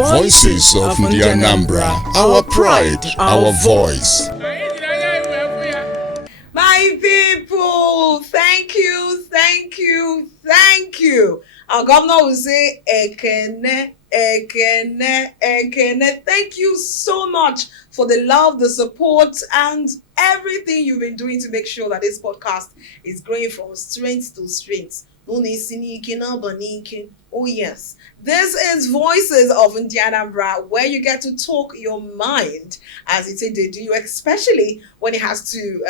Voices of Ndi Anambra, our pride, our voice. My people, thank you. Our governor will say, Ekene, Ekene, Ekene. Thank you so much for the love, the support, and everything you've been doing to make sure that this podcast is growing from strength to strength. Oh yes, this is Voices of Ndi Anambra, where you get to talk your mind as it's they do you, especially when it has to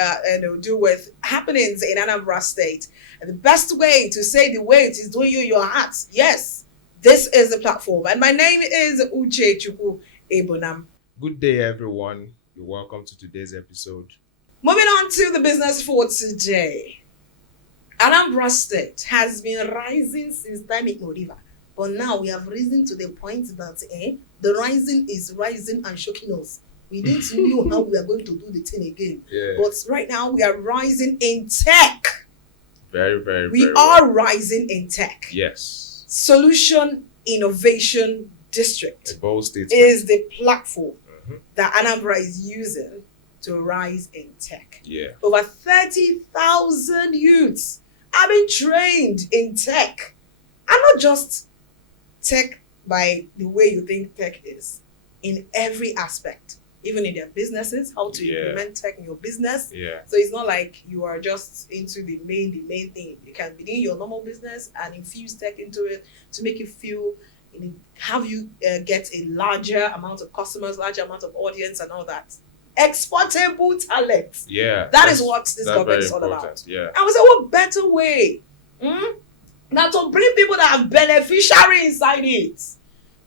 do with happenings in Anambra State. And the best way to say the way it is doing you your heart. Yes, this is the platform, and my name is Uche Chukwu Ebonam. Good day, everyone. You're welcome to today's episode. Moving on to the business for today. Anambra State has been rising since time immemorial, but now we have risen to the point that the rising is rising and shocking us. We need to know how we are going to do the thing again. Yeah. But right now we are rising in tech. We very are well. rising in tech. Yes. Solution Innovation District A bold statement. is the platform that Anambra is using to rise in tech. Yeah. Over 30,000 youths have been trained in tech. And not just tech by the way you think tech is, in every aspect, even in their businesses, how to implement tech in your business. Yeah. So it's not like you are just into the main thing. You can begin your normal business and infuse tech into it to make you feel, have you get a larger amount of customers, larger amount of audience and all that. Exportable talent. Yeah. That is what this government is all about. Yeah. And we say, what better way now to bring people that have beneficiary inside it?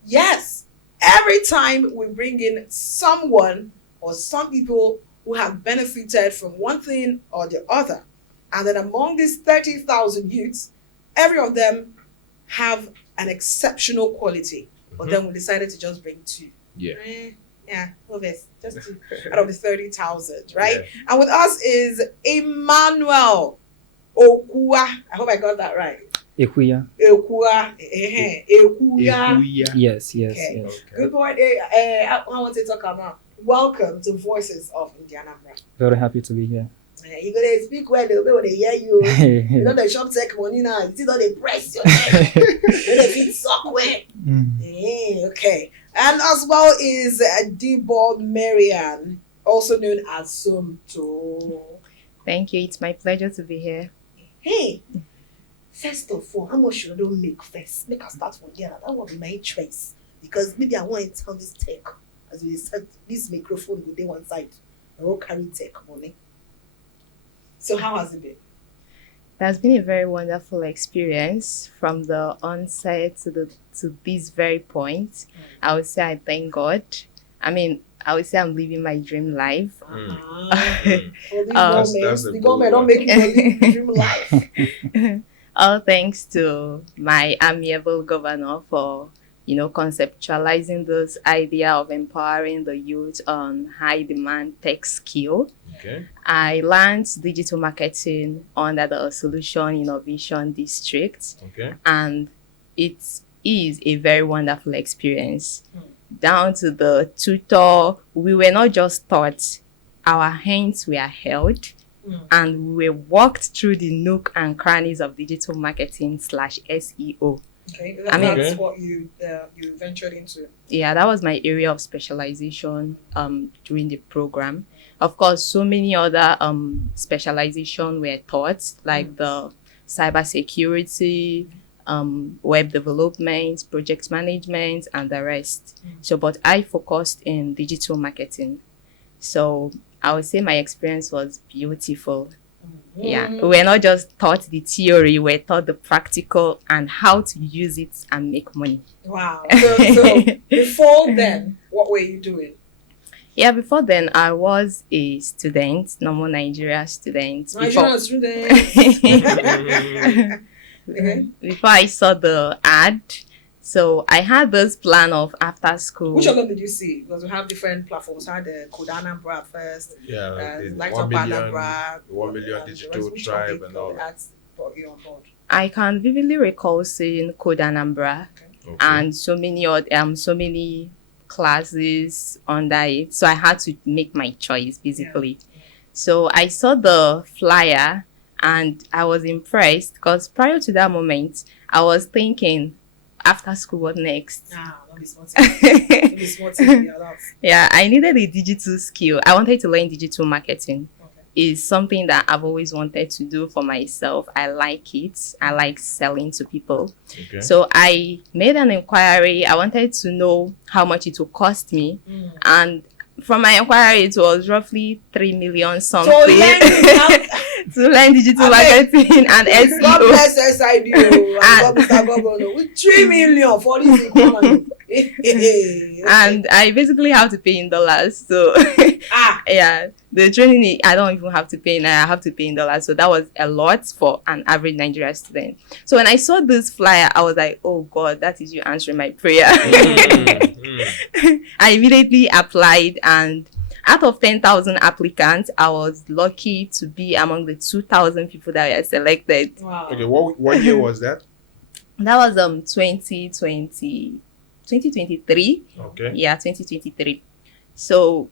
Yes, every time we bring in someone or some people who have benefited from one thing or the other, and then among these 30,000 youths, every of them have an exceptional quality, but then we decided to just bring two. Yeah. Just two out of the 30,000, right? Yeah. And with us is Emmanuel Okua. I hope I got that right. Ekuya. Ekuya. Yes. Okay. Good morning. I want to talk about. Welcome to Voices of Ndi Anambra. Very happy to be here. You're going to speak well, they'll be able to hear you. You know the shop tech money now. You see how they press your neck. They fit suck well. Okay. And as well is Debo Marian, also known as Sumto. Thank you. It's my pleasure to be here. Hey, first of all, how much should I don't make first? Make us start from there. That would be my choice. Because maybe I want to tell this tech, as we said, this microphone will be one side. I won't carry tech money. So how has it been? It has been a very wonderful experience from the onset to this very point. I would say I thank God. I mean, I would say I'm living my dream life. The government don't make you live dream life. All thanks to my amiable governor for, conceptualizing this idea of empowering the youth on high demand tech skill. Okay. I learned digital marketing under the Solution Innovation District. Okay. And it is a very wonderful experience. Down to the tutor, we were not just taught, our hands were held and we walked through the nook and crannies of digital marketing /SEO. Okay, that's what you ventured into. Yeah, that was my area of specialization during the program. Of course, so many other specialization were taught, like the cybersecurity, web development, project management, and the rest. So, but I focused in digital marketing. So I would say my experience was beautiful. Yeah, we were not just taught the theory, we were taught the practical and how to use it and make money. Wow. So before then, what were you doing? Yeah, before then, I was a student, normal Nigeria student. Nigerian student. Okay. Before I saw the ad, so I had this plan of after school. Which of them did you see? Because we have different platforms. I had the Code Anambra first. Yeah, the Light 1 Up million, Anambra. 1 million digital tribe and all. That's brought you on board. I can vividly recall seeing Code Anambra. Okay. and so many classes under it. So I had to make my choice basically. So I saw the flyer and I was impressed because prior to that moment, I was thinking, after school, what next? Don't be smart. Don't be smart. Yeah, I needed a digital skill. I wanted to learn digital marketing. Is something that I've always wanted to do for myself. I like it. I like selling to people. Okay. So I made an inquiry. I wanted to know how much it would cost me. And from my inquiry, it was roughly 3 million something to learn digital marketing and SEO. God bless SID and God bless governor with 3 million for this economy. And I basically have to pay in dollars. So yeah, the training I don't even have to pay in. I have to pay in dollars. So that was a lot for an average Nigerian student. So when I saw this flyer, I was like, oh God, that is you answering my prayer. I immediately applied, and out of 10,000 applicants, I was lucky to be among the 2,000 people that were selected. Wow. Okay, what year was that? That was 2023. Okay. Yeah, 2023. So,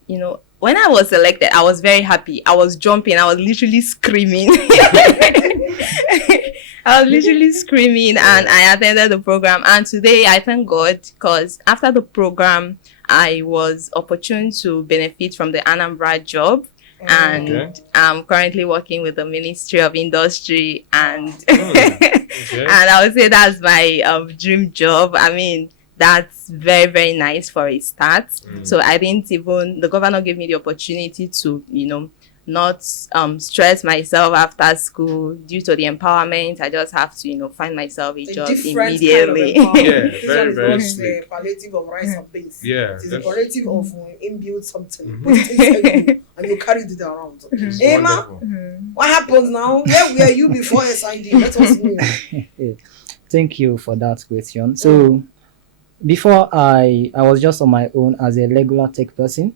when I was selected, I was very happy. I was jumping. I was literally screaming. And I attended the program. And today, I thank God because after the program, I was opportune to benefit from the Anambra job. And I'm currently working with the Ministry of Industry. And, and I would say that's my dream job. I mean, that's very, very nice for a start. So I didn't even, the governor gave me the opportunity to, not stress myself after school due to the empowerment. I just have to, find myself a job immediately. Yeah, very, very the palliative of rice and beans. Yeah. It's a palliative of inbuild something. Put it inside you, and you carry it around. Hey, ma, what happens now? Where were you before SID? Let us know. Thank you for that question. So, before I was just on my own as a regular tech person.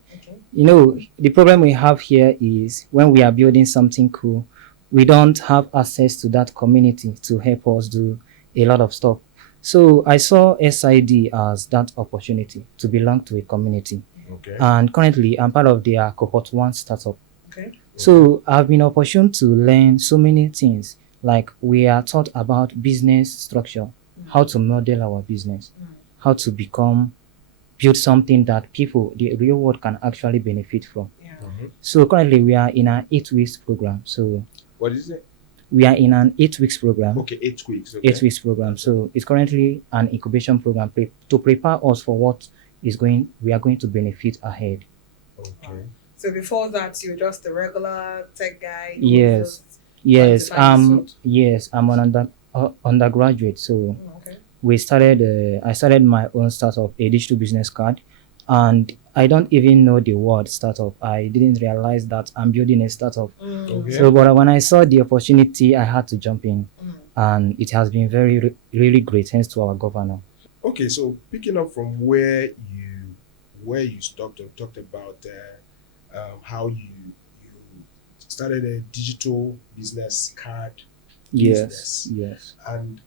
The problem we have here is when we are building something cool, we don't have access to that community to help us do a lot of stuff. So I saw SID as that opportunity to belong to a community. Okay. And currently I'm part of their cohort 1 startup. Okay. So I've been opportune to learn so many things. Like we are taught about business structure, how to model our business, how to build something that people, the real world, can actually benefit from. So currently we are in an 8 weeks program. So what is it? We are in an 8 weeks program. Okay, 8 weeks. Okay. 8 weeks program. So it's currently an incubation program to prepare us for what we are going to benefit ahead. Okay. So before that, you were just a regular tech guy. Yes. I'm an undergraduate. So I started my own startup, a digital business card, and I don't even know the word startup. I didn't realize that I'm building a startup. Okay. So, but when I saw the opportunity, I had to jump in, and it has been very, really great thanks to our governor. Okay, so picking up from where you talked about how you started a digital business card. Yes. And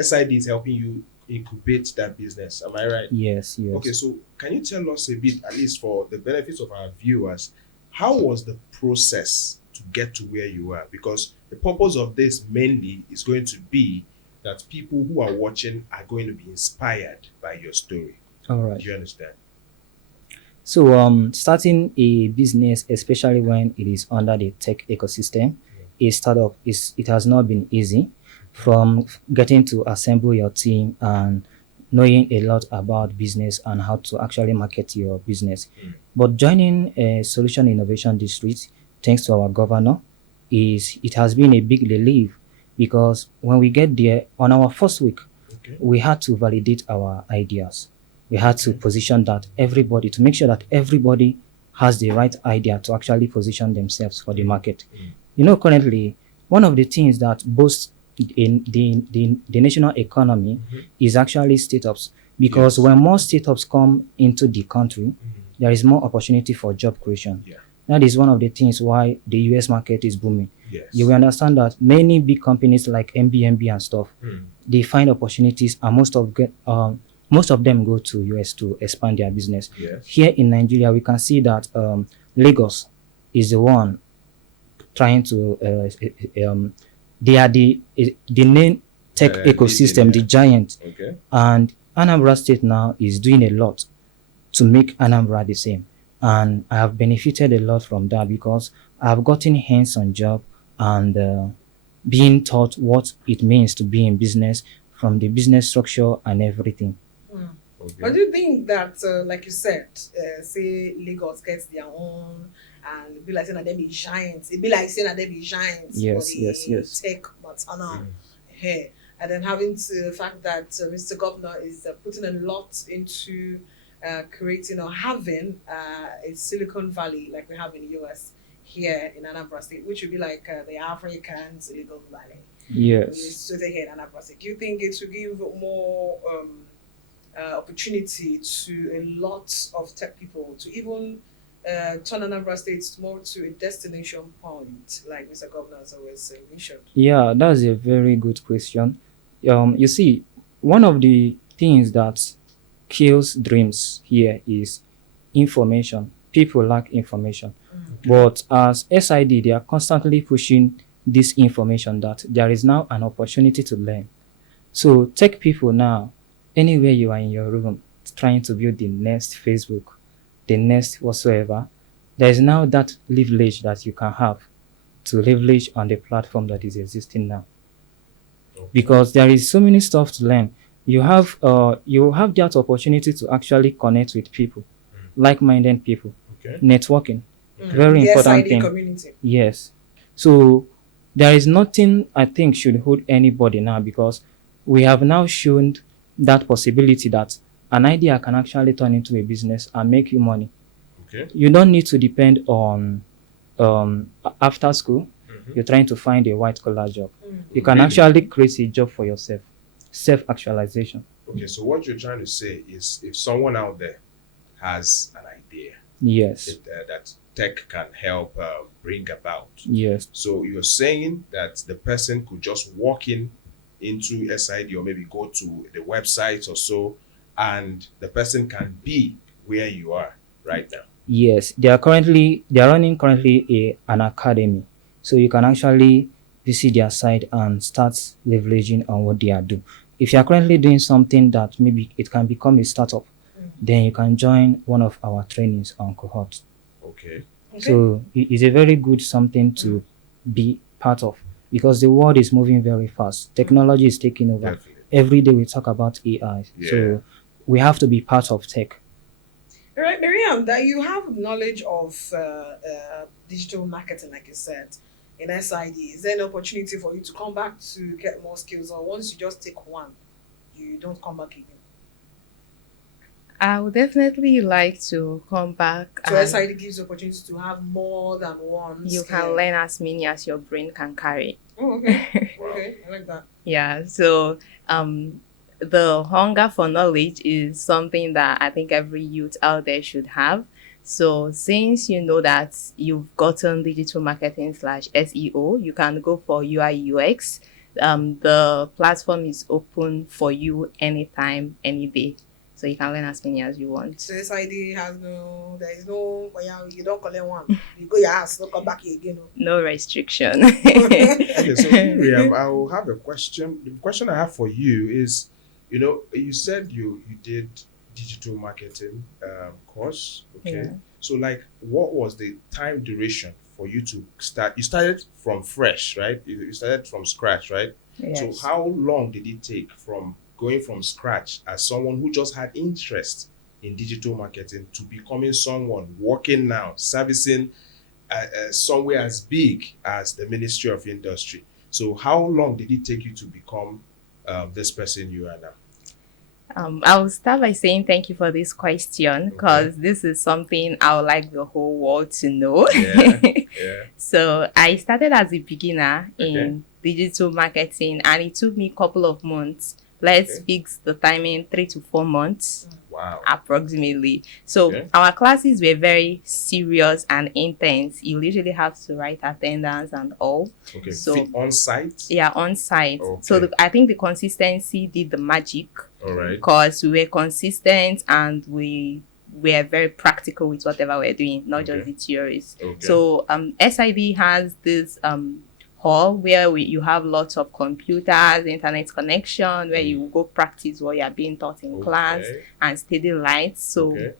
SID is helping you incubate that business. Am I right? Yes. Okay, so can you tell us a bit, at least for the benefits of our viewers, how was the process to get to where you are? Because the purpose of this mainly is going to be that people who are watching are going to be inspired by your story. All right. Do you understand? So starting a business, especially when it is under the tech ecosystem, a startup, it has not been easy. From getting to assemble your team and knowing a lot about business and how to actually market your business. But joining a Solution Innovation District, thanks to our governor, it has been a big relief, because when we get there on our first week, we had to validate our ideas. We had to position that to make sure that everybody has the right idea to actually position themselves for the market. Currently, one of the things that boosts in the national economy is actually startups, because when more startups come into the country, there is more opportunity for job creation. That is one of the things why the US market is booming. You will understand that many big companies like MBMB and stuff, they find opportunities, and most of them go to US to expand their business. Yes. Here in Nigeria, we can see that Lagos is the one trying to. They are the main tech ecosystem, the giant, Okay. and Anambra State now is doing a lot to make Anambra the same. And I have benefited a lot from that because I have gotten hands-on job and being taught what it means to be in business, from the business structure and everything. Okay. But do you think that, like you said, say Lagos gets their own, and it be like saying that they be giants. It be like saying that they be giants Yes, for the yes. tech maternal here. And then having to the fact that Mr. Governor is putting a lot into creating or having a Silicon Valley like we have in the US here in Anambra State, which would be like the African Silicon Valley. Yes. So they here in Anambra State. Do you think it will give more opportunity to a lot of tech people to even turn Anambra State more to a destination point, like Mr. Governor has always mentioned? Yeah, that's a very good question. You see, one of the things that kills dreams here is information. People lack information. But as SID, they are constantly pushing this information that there is now an opportunity to learn. So tech people now, anywhere you are in your room, trying to build the next Facebook, the next whatsoever, there is now that leverage that you can have to leverage on the platform that is existing now. Because there is so many stuff to learn. You have that opportunity to actually connect with people, like-minded people, networking, very The important SID thing. community. Yes. So there is nothing I think should hold anybody now, because we have now shown that possibility that an idea can actually turn into a business and make you money. Okay. You don't need to depend on after school. You're trying to find a white collar job. You can Really? actually create a job for yourself. Self-actualization. Okay, so what you're trying to say is if someone out there has an idea Yes. that tech can help bring about, Yes. so you're saying that the person could just walk into SID or maybe go to the website or so, and the person can be where you are right now. Yes. They are running an academy. So you can actually visit their site and start leveraging on what they are doing. If you are currently doing something that maybe it can become a startup, then you can join one of our trainings on cohort. Okay. So it's a very good something to be part of, because the world is moving very fast. Technology is taking over. Definitely. Every day we talk about AI. Yeah. So we have to be part of tech. All right, Miriam, that you have knowledge of digital marketing, like you said, in SID. Is there an opportunity for you to come back to get more skills, or once you just take one, you don't come back again? I would definitely like to come back. So and SID gives you opportunity to have more than one you skill. can learn as many as your brain can carry. Oh, okay. Okay, I like that. Yeah, so the hunger for knowledge is something that I think every youth out there should have. So since you know that you've gotten digital marketing / SEO, you can go for UI UX. The platform is open for you anytime, any day. So you can learn as many as you want. So SID there is no, well, you don't collect one. You go your house, don't come back here again. No restriction. Okay, so Miriam, I will have a question. The question I have for you is, you said you did digital marketing course. Okay. Yeah. So like, what was the time duration for you to start? You started from fresh, right? You started from scratch, right? Yes. So how long did it take from going from scratch as someone who just had interest in digital marketing to becoming someone working now, servicing somewhere as big as the Ministry of Industry? So how long did it take you to become this person you are now? I will start by saying thank you for this question, because this is something I would like the whole world to know. Yeah, yeah. So I started as a beginner in digital marketing, and it took me a couple of months. Let's fix the timing, 3 to 4 months Wow. approximately. So Okay. our classes were very serious and intense. You literally have to write attendance and all. Okay. So On site. yeah, on site. So Okay. I think the consistency did the magic, All right. because we were consistent and we were very practical with whatever we're doing, not just Okay. the theories. Okay. So SID has this hall where you have lots of computers, internet connection, where you go practice what you are being taught in class, Okay. and steady lights. So Okay.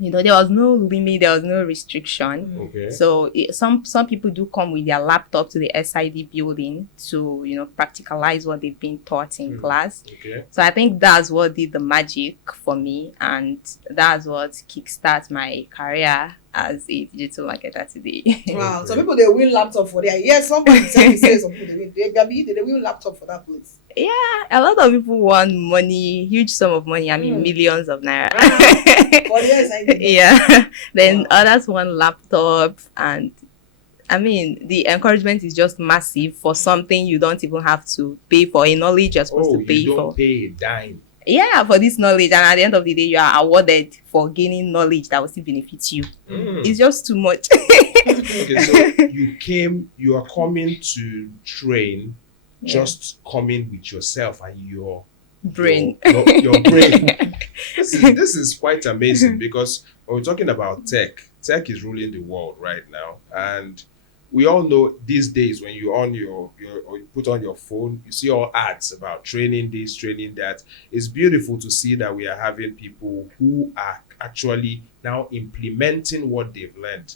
there was no limit, there was no restriction. Okay. So some people do come with their laptop to the SID building to practicalize what they've been taught in class. Okay. So I think that's what did the magic for me, and that's what kickstarts my career as a digital marketer today. Wow. Some people they win laptop for their somebody said me say some people they win laptop for that place. Yeah, a lot of people want money, huge sum of money. I mean, millions of naira. For the SID. Yeah. Then Wow. others want laptop, and I mean, the encouragement is just massive for something you don't even have to pay for, a knowledge you're supposed to pay you don't for. pay a dime. Yeah, for this knowledge, and at the end of the day, you are awarded for gaining knowledge that will still benefit you. It's just too much. Okay, so you are coming to train, just coming with yourself and your Brain. your brain. This is quite amazing, because when we're talking about tech is ruling the world right now, and we all know these days when you on your or you put on your phone, you see all ads about training this, training that. It's beautiful to see that we are having people who are actually now implementing what they've learned,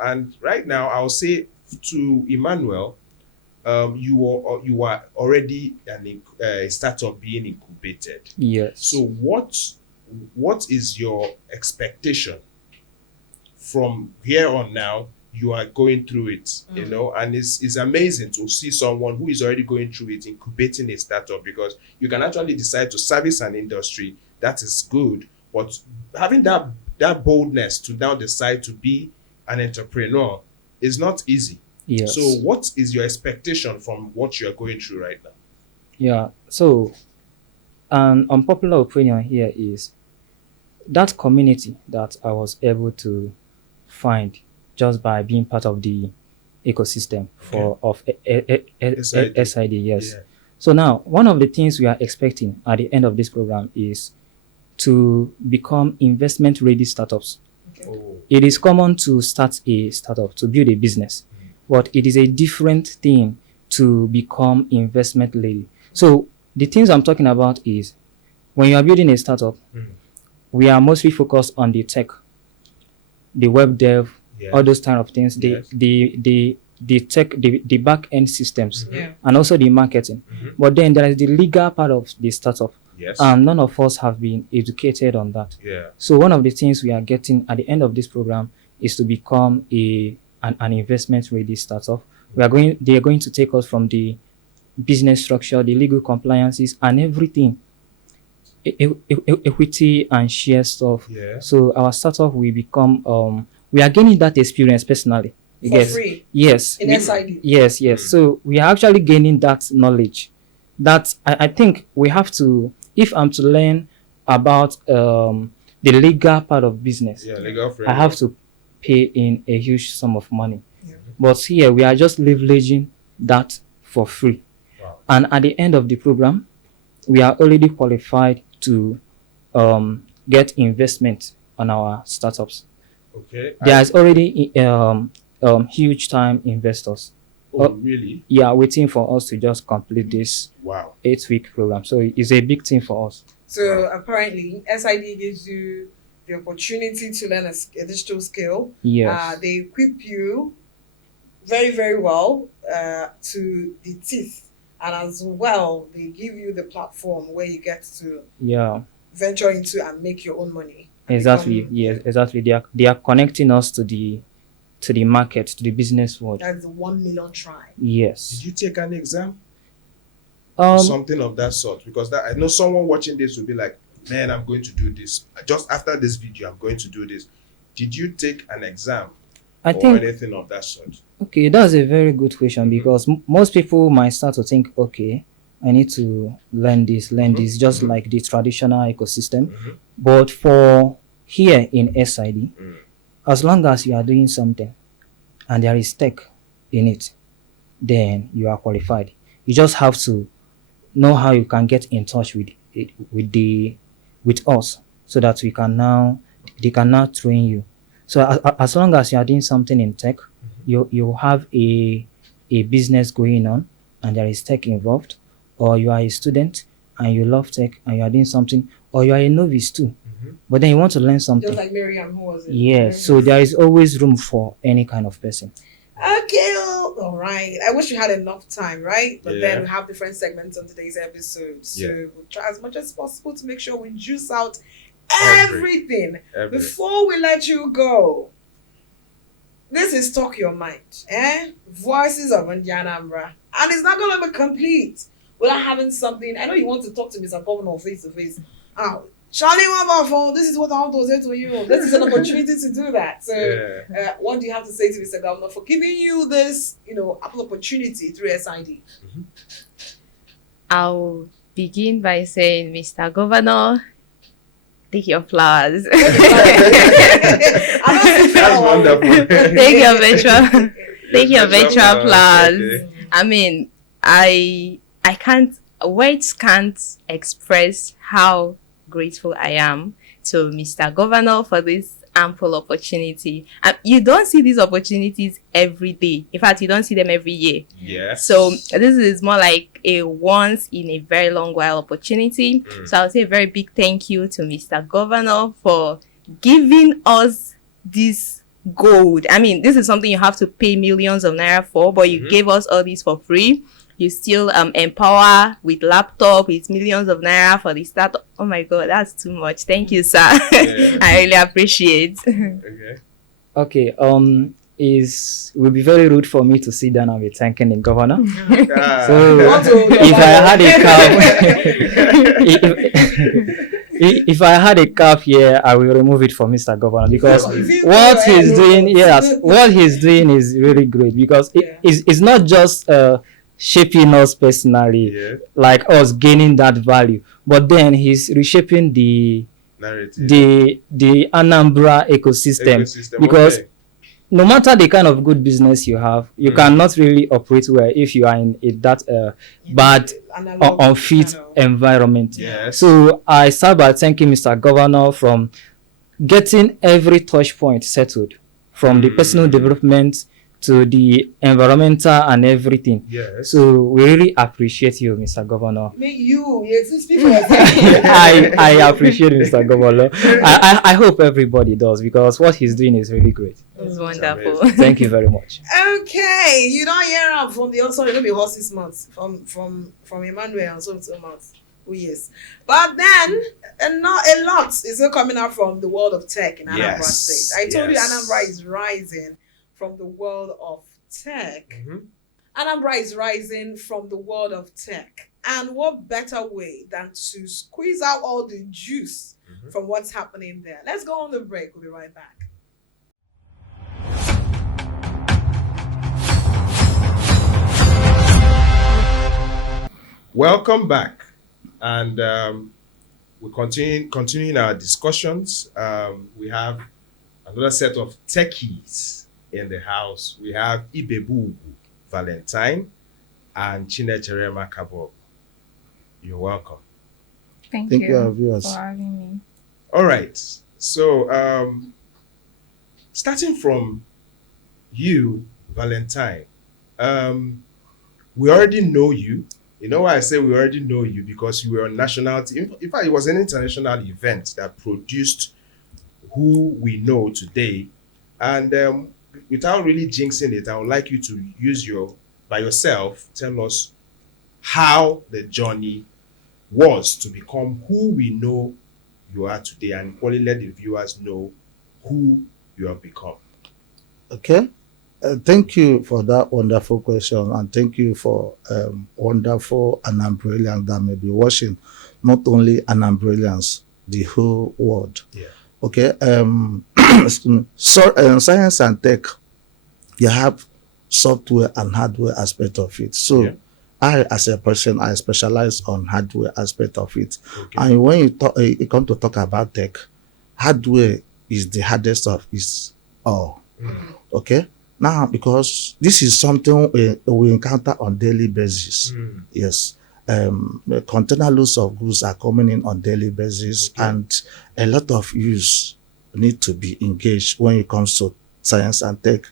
And right now, I'll say to Emmanuel, you are already a startup being incubated. Yes. So what is your expectation from here on now? You are going through it, and it's amazing to see someone who is already going through it, incubating a startup, because you can actually decide to service an industry. That is good, but having that boldness to now decide to be an entrepreneur is not easy. Yes. So what is your expectation from what you are going through right now? Yeah. So an unpopular opinion here is that community that I was able to find just by being part of the ecosystem of SID. Yes. Yeah. So now, one of the things we are expecting at the end of this program is to become investment-ready startups. Oh. It is common to start a startup, to build a business, but it is a different thing to become investment-ready. So the things I'm talking about is when you are building a startup, we are mostly focused on the tech, the web dev, all those kind of things, the tech, the back end systems, and also the marketing. But then there is the legal part of the startup. Yes. And none of us have been educated on that. Yeah. So one of the things we are getting at the end of this program is to become an investment ready startup. They are going to take us from the business structure, the legal compliances, and everything, equity and share stuff. Yeah. So our startup will become we are gaining that experience personally. For free. Yes. In SID. Yes. So we are actually gaining that knowledge. That I think we have to, if I'm to learn about the legal part of business, legal I have to pay in a huge sum of money. But here we are just leveraging that for free. Wow. And at the end of the program, we are already qualified to get investment on our startups. Okay. There's already huge time investors. Oh, really? Yeah, waiting for us to just complete this 8-week program. So it's a big thing for us. So apparently, SID gives you the opportunity to learn a digital skill. Yes. They equip you very, very well to the teeth. And as well, they give you the platform where you get to venture into and make your own money. Exactly. Yes, exactly. They are connecting us to the market, to the business world. That's the 1 million try. Yes. Did you take an exam? Something of that sort? Because I know someone watching this will be like, man, I'm going to do this. Just after this video, I'm going to do this. Did you take an exam or anything of that sort? Okay, that's a very good question, because most people might start to think, okay, I need to learn this, just like the traditional ecosystem. But for here in SID, as long as you are doing something and there is tech in it, then you are qualified. You just have to know how you can get in touch with it, with us, so that they can now train you. So as long as you are doing something in tech, you have a business going on and there is tech involved, or you are a student and you love tech and you are doing something, or you are a novice too, but then you want to learn something. Just like Miriam, who was it? Yes, so there is always room for any kind of person. Okay, all right. I wish we had enough time, right? But Yeah. then we have different segments on today's episode. So Yeah. we'll try as much as possible to make sure we juice out Everything. everything. Before we let you go, this is Talk Your Mind, Voices of Ndi Anambra. And it's not going to be complete without having something. I know you want to talk to Mr. Governor face to face. Charlie, this is what I want to say to you. This is an opportunity to do that. So, what do you have to say to Mr. Governor for giving you this, Apple opportunity through SID? I'll begin by saying, Mr. Governor, take your flowers. That's wonderful. Take your virtual flowers. Okay. I mean, I can't, words can't express how grateful I am to Mr. Governor for this ample opportunity. You don't see these opportunities every day. In fact, you don't see them every year. Yes. So this is more like a once in a very long while opportunity. So I'll say a very big thank you to Mr. Governor for giving us this gold. I mean, this is something you have to pay millions of naira for, but you gave us all this for free. You still empower with laptop, with millions of naira for the start. Oh my God, that's too much. Thank you, sir. Yeah. I really appreciate. Okay. Okay. It will be very rude for me to sit down and be thanking the governor. So if I had a cap, if I had a cap here, I will remove it for Mr. Governor, because what he's doing is really great, because it's not just shaping us personally, like us gaining that value, but then he's reshaping the narrative, the Anambra ecosystem, because no matter the kind of good business you have, you cannot really operate well if you are in that bad or unfit environment. Yes. So I start by thanking Mr. Governor from getting every touch point settled, from the personal development to the environmental and everything. Yes. So we really appreciate you, Mr. Governor. Speak for yourself. I appreciate Mr. Governor. I hope everybody does, because what he's doing is really great. It's wonderful. Thank you very much. Okay, you don't hear him from the also, it'll be horses months from Emmanuel and so months. Oh yes, but then a lot is still coming out from the world of tech in Anambra State. I told you Anambra is rising from the world of tech. Anambra is rising from the world of tech. And what better way than to squeeze out all the juice from what's happening there? Let's go on the break. We'll be right back. Welcome back, and we're continuing our discussions. We have another set of techies in the house. We have Ibebu Valentine and Chinechere Makabo. You're welcome. Thank you our viewers for having me. All right. So, starting from you, Valentine, we already know you. You know why I say we already know you? Because you were on national team. In fact, it was an international event that produced who we know today. And without really jinxing it, I would like you to by yourself, tell us how the journey was to become who we know you are today, and equally let the viewers know who you have become. Okay. Thank you for that wonderful question, and thank you for wonderful Anambralians that may be watching, not only Anambralians, the whole world. Yeah. Okay. Science and tech, you have software and hardware aspect of it. So I, as a person, I specialize on hardware aspect of it. Okay. And when you come to talk about tech, hardware is the hardest of it all. Okay. Now, because this is something we encounter on daily basis. Yes. The container loads of goods are coming in on daily basis, and a lot of use need to be engaged when it comes to science and tech.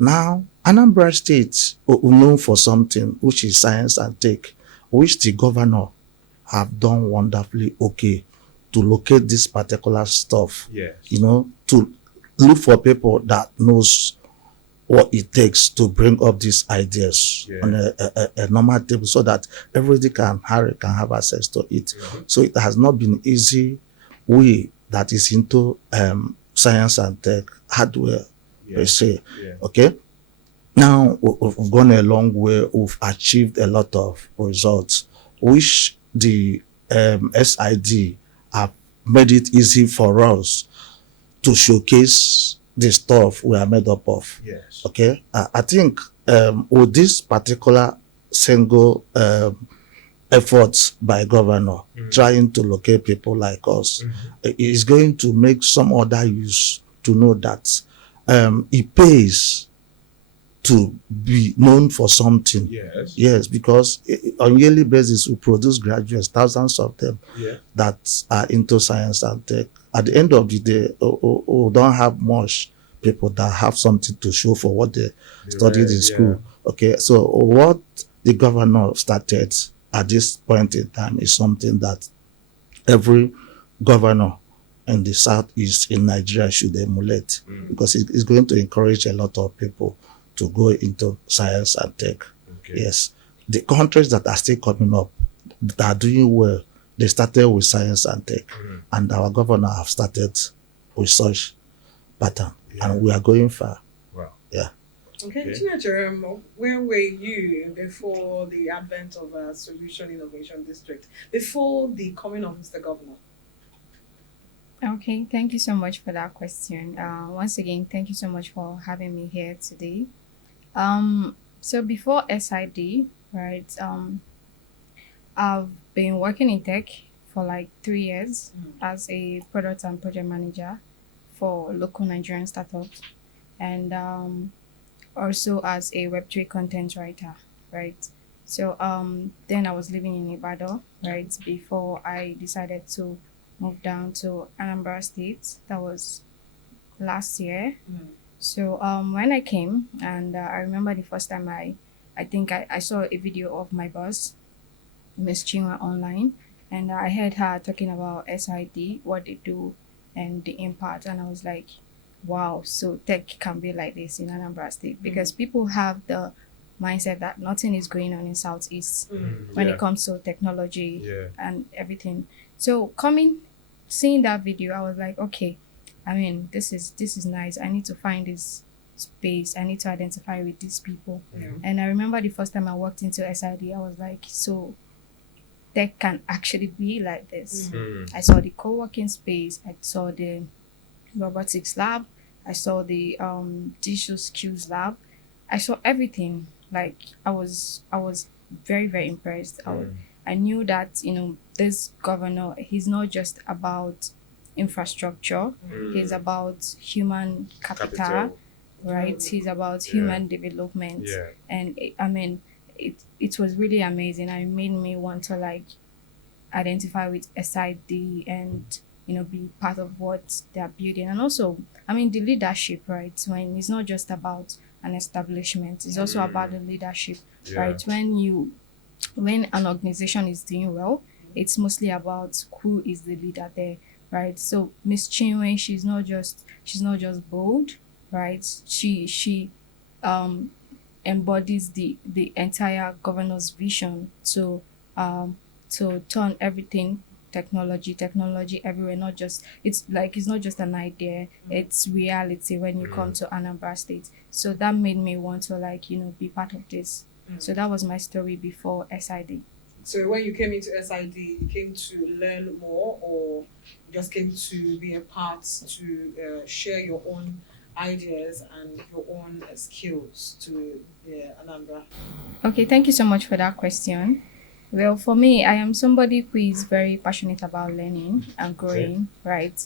Now, Anambra State known for something which is science and tech, which the governor have done wonderfully okay to locate this particular stuff. Yes. You know, to look for people that knows what it takes to bring up these ideas on a normal table, so that everybody can have access to it. So it has not been easy. We that is into science and tech, hardware, per se. Okay. Now we've gone a long way. We've achieved a lot of results, which the SID have made it easy for us to showcase the stuff we are made up of. Yes. Okay. I think with this particular single efforts by governor trying to locate people like us, is going to make some other use to know that it pays to be known for something. Yes. Yes, because on yearly basis we produce graduates, thousands of them that are into science and tech. At the end of the day, we don't have much people that have something to show for what they studied in school. Okay, so what the governor started at this point in time is something that every governor in the southeast in Nigeria should emulate, because it's going to encourage a lot of people to go into science and tech. Okay. Yes, the countries that are still coming up, that are doing well, they started with science and tech, and our governor have started with such pattern, and we are going far. Wow. Yeah. Okay, Jerome, where were you before the advent of a Solution Innovation District, before the coming of Mr. Governor? Okay, thank you so much for that question. Once again, thank you so much for having me here today. So before SID, right, I've been working in tech for like 3 years as a product and project manager for local Nigerian startups, and also as a Web3 content writer, right? So then I was living in Ibadan, right, before I decided to move down to Anambra State. That was last year. So when I came, and I remember the first time I think I saw a video of my boss, Miss Chinwa, online, and I heard her talking about SID, what they do, and the impact, and I was like, wow, so tech can be like this in Anambra State, because people have the mindset that nothing is going on in Southeast when it comes to technology and everything. So seeing that video, I was like, okay, I mean, this is nice. I need to find this space. I need to identify with these people. And I remember the first time I walked into SID, I was like, so tech can actually be like this. I saw the co-working space. I saw the robotics lab. I saw the digital skills lab. I saw everything. Like I was very, very impressed. I knew that, you know, this governor, he's not just about infrastructure, he's about human capital, right? He's about human development. And it was really amazing. It made me want to like identify with SID and, you know, be part of what they're building. And also, I mean, the leadership, right? When it's not just about an establishment, it's also about the leadership, right? When an organization is doing well, it's mostly about who is the leader there, right? So Miss Chinwe, she's not just bold, right? She embodies the entire governor's vision to turn everything technology everywhere. It's not just an idea, it's reality when you come to Anambra State. So that made me want to, like, you know, be part of this. So that was my story before SID. So when you came into SID, you came to learn more, or just came to be a part to share your own ideas and your own skills to Anambra? Okay, thank you so much for that question. Well, for me, I am somebody who is very passionate about learning and growing, right?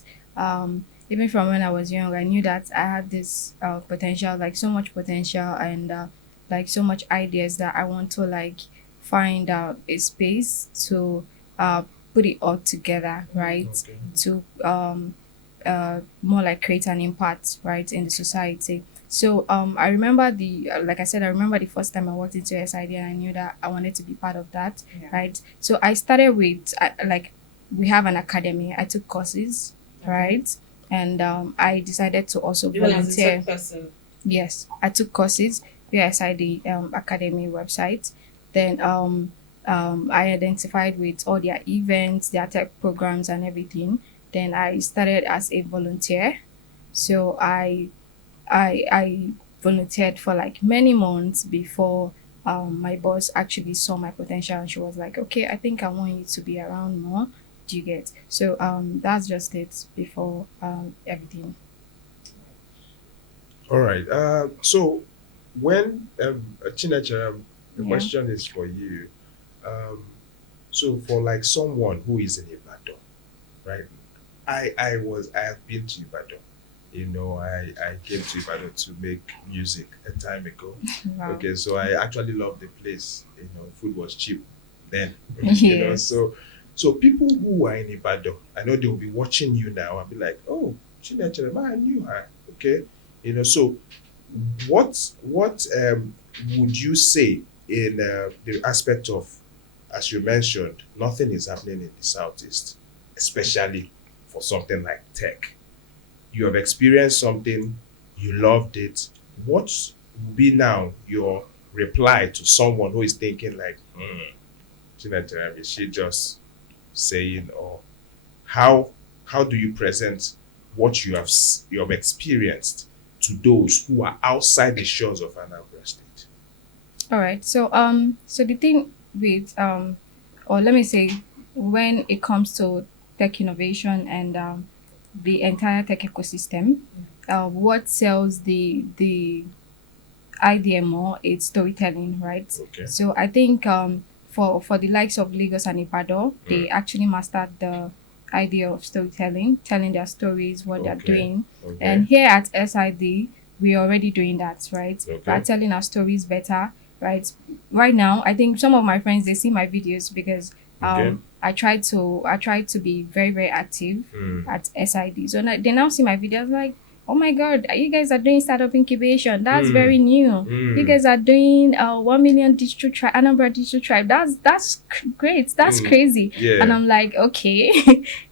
Even from when I was young, I knew that I had this potential, like so much potential, and like so much ideas that I want to like find out a space to put it all together, right? Okay. To more like create an impact, right, in the society. So I remember like I said, I remember the first time I walked into SID and I knew that I wanted to be part of that, Yeah. right? So I started with like we have an academy. I took courses, right, and I decided to also Even as a volunteer. tech person. Yes, I took courses via SID Academy website. Then I identified with all their events, their tech programs, and everything. Then I started as a volunteer. So I volunteered for like many months before my boss actually saw my potential and she was like, okay, I think I want you to be around more. Do you get? So that's just it before everything. All right. So when Chineke, the Yeah. question is for you. So for like someone who is in Ibadan, right? I have been to Ibadan. You know, I came to Ibadan to make music a time ago. Wow. Okay, so I actually love the place. You know, food was cheap then. You know, Yes. so people who are in Ibadan, I know they will be watching you now and be like, oh, Chineke, I knew her. Okay, you know, so what would you say in the aspect of, as you mentioned, nothing is happening in the southeast, especially for something like tech. You have experienced something, you loved it. What would be now your reply to someone who is thinking like, Chineke, is she just saying, or how do you present what you have experienced to those who are outside the shores of Anambra State? All right. So so the thing with or let me say, when it comes to tech innovation and the entire tech ecosystem, what sells the idea more is storytelling, right? Okay. So I think for the likes of Lagos and Ibadan, they actually mastered the idea of storytelling, telling their stories, what they're Okay. doing. Okay. And here at SID, we're already doing that, right? Okay. We're telling our stories better, right? Right now, I think some of my friends, they see my videos because Okay. I try to be very, very active Mm. at SID. So now, they now see my videos like, oh my God, you guys are doing startup incubation. That's very new. You guys are doing 1 million digital tribe, Anambra digital tribe. That's great. That's crazy. Yeah. And I'm like, okay,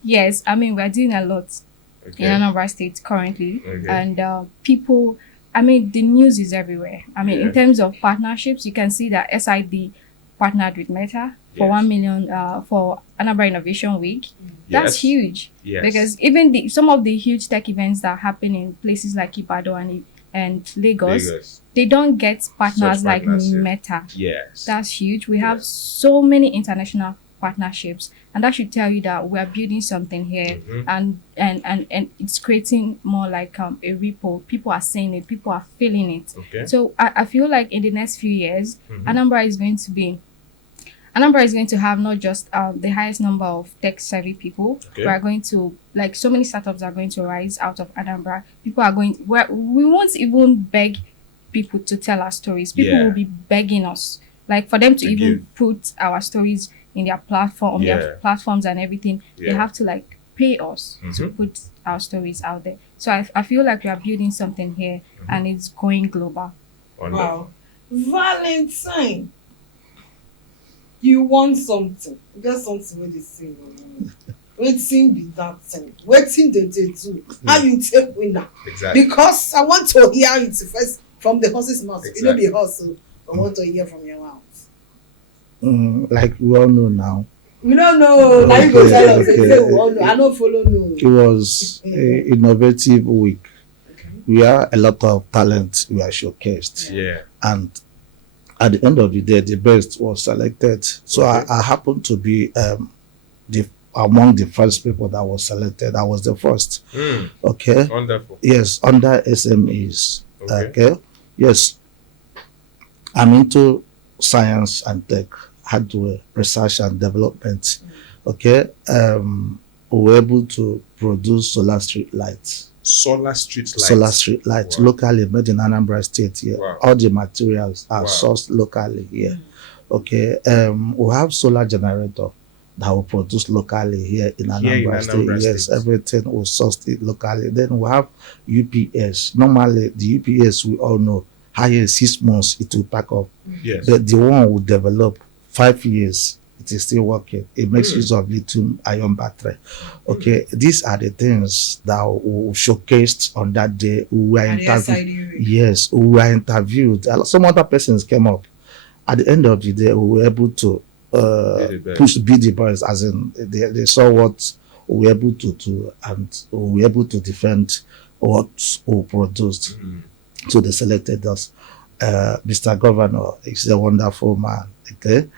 yes. I mean, we're doing a lot Okay. in Anambra State currently, Okay. and people. I mean, the news is everywhere. I mean, Yeah. in terms of partnerships, you can see that SID partnered with Meta for Yes. 1 million for Anambra Innovation Week. That's Yes. huge. Yes. Because even some of the huge tech events that happen in places like Ibadan and Lagos, they don't get partners Such like partnership. Meta. Yes. That's huge. We have so many international partnerships, and that should tell you that we are building something here, Mhm. and it's creating more like a ripple. People are saying it, people are feeling it. Okay. So I feel like in the next few years, Mhm. Anambra is going to have not just the highest number of tech savvy people. Okay. We are going to, like, so many startups are going to rise out of Anambra. People are going, we won't even beg people to tell our stories. People Yeah. will be begging us, like, for them to To even give. put our stories in their platform, Yeah. their platforms and everything. They Yeah. have to like pay us to Mhm. put our stories out there. So I feel like we are building something here, and it's going global. Wonderful. Wow. Valentine, you want something. You get something wey dey sing. Wetin be that thing? Wetin dey do? How you take win am? Exactly. Because I want to hear it first from the horse's mouth. Exactly. You no be horse, so I want to hear from your mouth. Like we all know now, We don't know. Now you go Okay, tell us. okay. Say we all know. I no follow no. it was a innovative week Okay. where a lot of talent were showcased, Yeah. and at the end of the day, the best was selected. So Okay. I happened to be the among the first people that was selected. I was the first. Okay. Wonderful. Yes, under SMEs. Okay. Okay. Yes. I'm into science and tech, hardware, research and development. Okay. We were able to produce solar street lights. Solar street lights. Solar street lights Wow. locally made in Anambra State here. Wow. All the materials are Wow. sourced locally here. Okay. We have solar generator that will produce locally here in Anambra State. Yes, everything was sourced it locally. Then we have UPS. Normally, the UPS we all know, higher 6 months it will pack up. Yes. But the one we develop 5 years, it is still working. It makes use of lithium ion battery. Okay, these are the things that we showcased on that day. We were And the interviewed. SID. Yes, we were interviewed. Some other persons came up. At the end of the day, we were able to be the boys, as in they saw what we were able to do, and we were able to defend what we produced. So they selected us. Mr. Governor is a wonderful man. Okay,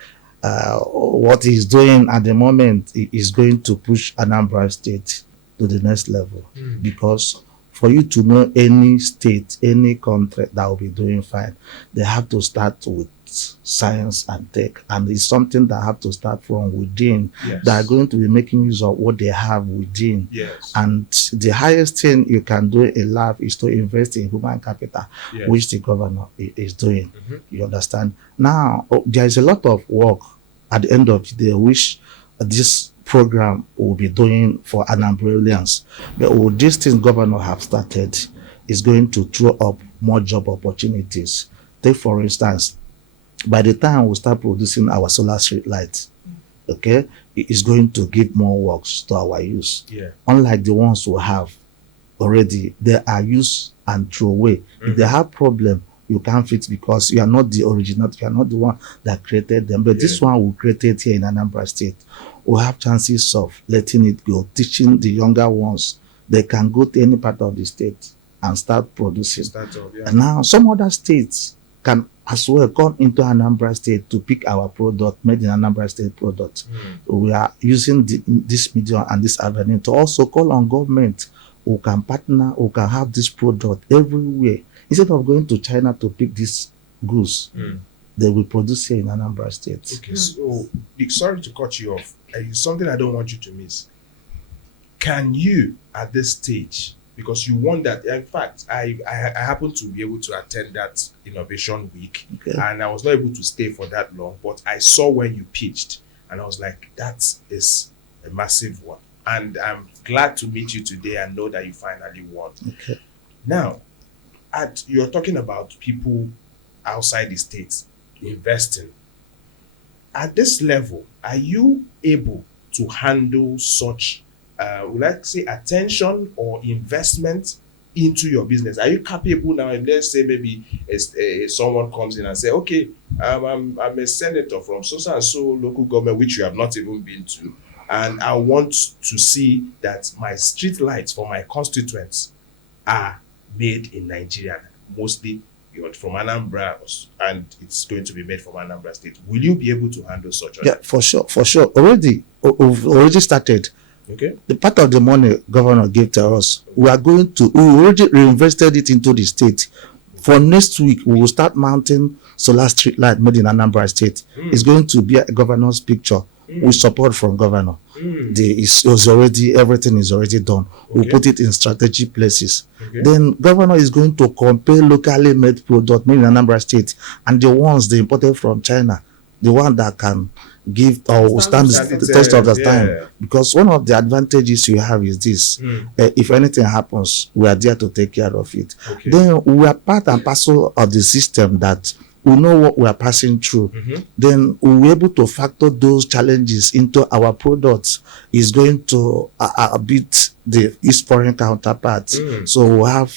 what he's doing at the moment is going to push Anambra State to the next level, because for you to know any state, any country that will be doing fine, they have to start with science and tech, and it's something that have to start from within. Yes. They are going to be making use of what they have within. Yes. And the highest thing you can do in life is to invest in human capital, Yes. which the governor is doing. You understand? Now, there is a lot of work at the end of the day, which this program will be doing for Anambralians. But with this thing governor have started, is going to throw up more job opportunities. Take, for instance, by the time we start producing our solar street lights, okay, it is going to give more works to our use. Yeah. Unlike the ones we have already, they are used and throw away. If they have problem, you can't fix because you are not the original, you are not the one that created them. But this one we created here in Anambra State, we have chances of letting it go, teaching the younger ones. They can go to any part of the state and start producing. And now some other states can as well come into Anambra State to pick our product, made in Anambra State product. We are using this medium and this avenue to also call on government who can partner, who can have this product everywhere. Instead of going to China to pick these goods, they will produce here in Anambra State. Okay, so sorry to cut you off. Something I don't want you to miss. Can you, at this stage, because you want that, in fact, I happened to be able to attend that innovation week, Okay. and I was not able to stay for that long, but I saw when you pitched, and I was like, that is a massive one. And I'm glad to meet you today and know that you finally won. Okay. Now, you're talking about people outside the states investing. At this level, are you able to handle such, let's say, attention or investment into your business? Are you capable now? Let's say maybe someone comes in and say, okay, I'm a senator from so and so local government, which you have not even been to, and I want to see that my street lights for my constituents are made in Nigeria, mostly from Anambra, and it's going to be made from Anambra State. Will you be able to handle such? Yeah, for sure. We've already started. Okay. The part of the money governor gave to us, we already reinvested it into the state. For next week, we will start mounting solar street light made in Anambra State. It's going to be a governor's picture with support from governor. Everything is already done. We'll put it in strategic places. Okay. Then governor is going to compare locally made product made in Anambra State and the ones they imported from China, the one that can give or stand the test of the time. Because one of the advantages you have is this: if anything happens, we are there to take care of it. Okay. Then we are part and parcel of the system that we know what we are passing through. Then we'll be able to factor those challenges into our products. Is going to beat the East foreign counterparts. So we'll have